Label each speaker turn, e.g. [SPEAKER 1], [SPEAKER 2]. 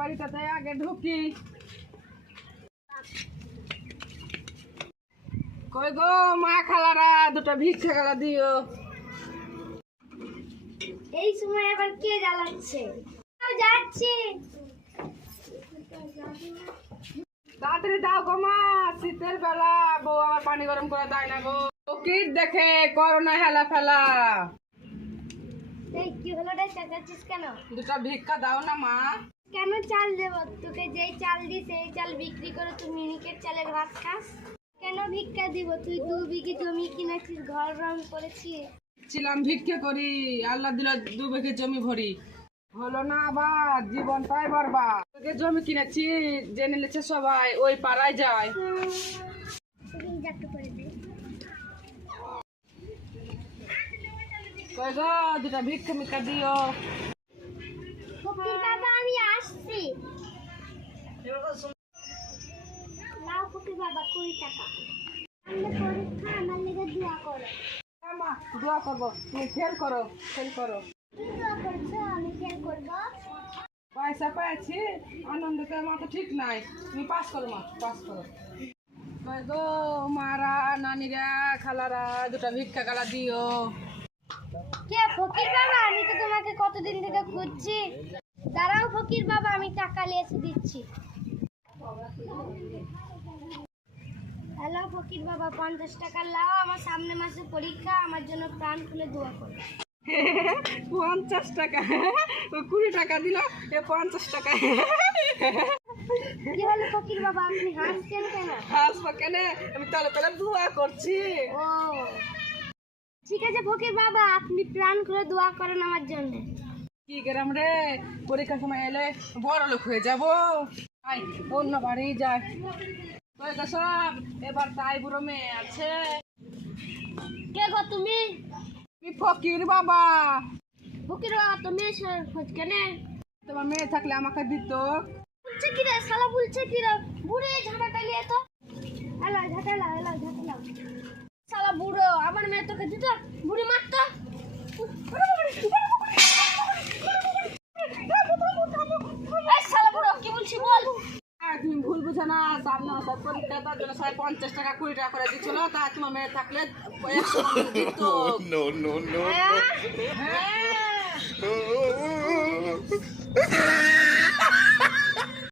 [SPEAKER 1] বাড়িটাতে আগে ঢুকি। কই গো মা খালারা দুটো ভিক্ষা খালা দিও।
[SPEAKER 2] এই সময় আবার কে জ্বালাচ্ছে? যাচ্ছি।
[SPEAKER 1] তাড়াতাড়ি দাও গো মা শীতের বেলা বউ আবার পানি গরম করে দেয় না গো। ফকির দেখে করোনা হেলা ফেলা।
[SPEAKER 2] এই কি হলো রে? চেঁচাচ্ছিস কেন?
[SPEAKER 1] দুটো ভিক্ষা দাও না মা।
[SPEAKER 2] কেন চাল দেব? তোকে যেই চাল দিই সেই চাল বিক্রি করে তুই মিনিকেট চালের ভাত খাস? কেন ভিক্ষা দিব? তুই দু বিঘি জমি কিনেছিস ঘর রং করেছিস।
[SPEAKER 1] ছিলাম ভিক্ষে করি আল্লাহ দিল দু বিঘে জমি ভরি। হলো না আবার জীবনটাই বরবাদ। তোকে জমি কিনেছি জেনে নিচ্ছে সবাই ওই পাড়ায় যায়। দুটা ভিক্ষা মিক্ষা দিও
[SPEAKER 2] ফকির বাবা আমি আসছি টাকা
[SPEAKER 1] মা করব তুমি ফেল করো ফেল করো
[SPEAKER 2] আমি ফেল
[SPEAKER 1] পয়সা পেয়েছি আনন্দতে তো ঠিক নাই তুমি পাস করো মা পাস করো গো মারা নানিরা খালারা দুটা ভিক্ষা গালা দিও
[SPEAKER 2] কে ফকির বাবা আমি তো তোমাকে কতদিন থেকে খুঁজছি। দাঁড়াও ফকির বাবা, আমি টাকা নিয়ে দিচ্ছি। হ্যালো ফকির বাবা পঞ্চাশ টাকা লাও আমার সামনে মাসে পরীক্ষা আমার জন্য প্রাণ খুলে দোয়া করো।
[SPEAKER 1] পঞ্চাশ টাকা। কুড়ি টাকা দিল এ পঞ্চাশ টাকা।
[SPEAKER 2] কি হলো ফকির বাবা আপনি হাসছেন কেন?
[SPEAKER 1] হাসবো কেন? আমি তলে তলে দোয়া করছি।
[SPEAKER 2] ও। ঠিক আছে ফকির বাবা আপনি প্রাণ খুলে দোয়া করেন আমার জন্য।
[SPEAKER 1] কি গেরাম রে? পরীক্ষার সময় এলে বড় লোক হয়ে যাব। অন্য বাড়ি যাই সব? এবার তাই বুড়ো মেয়ে আছে।
[SPEAKER 2] কে গো তুমি?
[SPEAKER 1] ফকির বাবা।
[SPEAKER 2] ফকির বাবা তুমি খোঁজ কেনে?
[SPEAKER 1] তোমার মেয়ে থাকলে আমাকে দিত।
[SPEAKER 2] বলছে কি রে শালা বলছে কি রে? বুড়ে ঝাঁটাটা নিয়ে তো। এলা ঝাঁটালা এলা ঝাঁটালা। শালা বুড়ো আমার মেয়ে তোকে দিত? বুড়ি মারতো এই শালা বুড়ো কি বলছি বল
[SPEAKER 1] আর তুমি ভুল বুঝো না সামনে সব পরীক্ষা তার জন্য সবাই পঞ্চাশ টাকা কুড়ি টাকা করে দিচ্ছিল। তা তোমার মেয়ে থাকলে একশো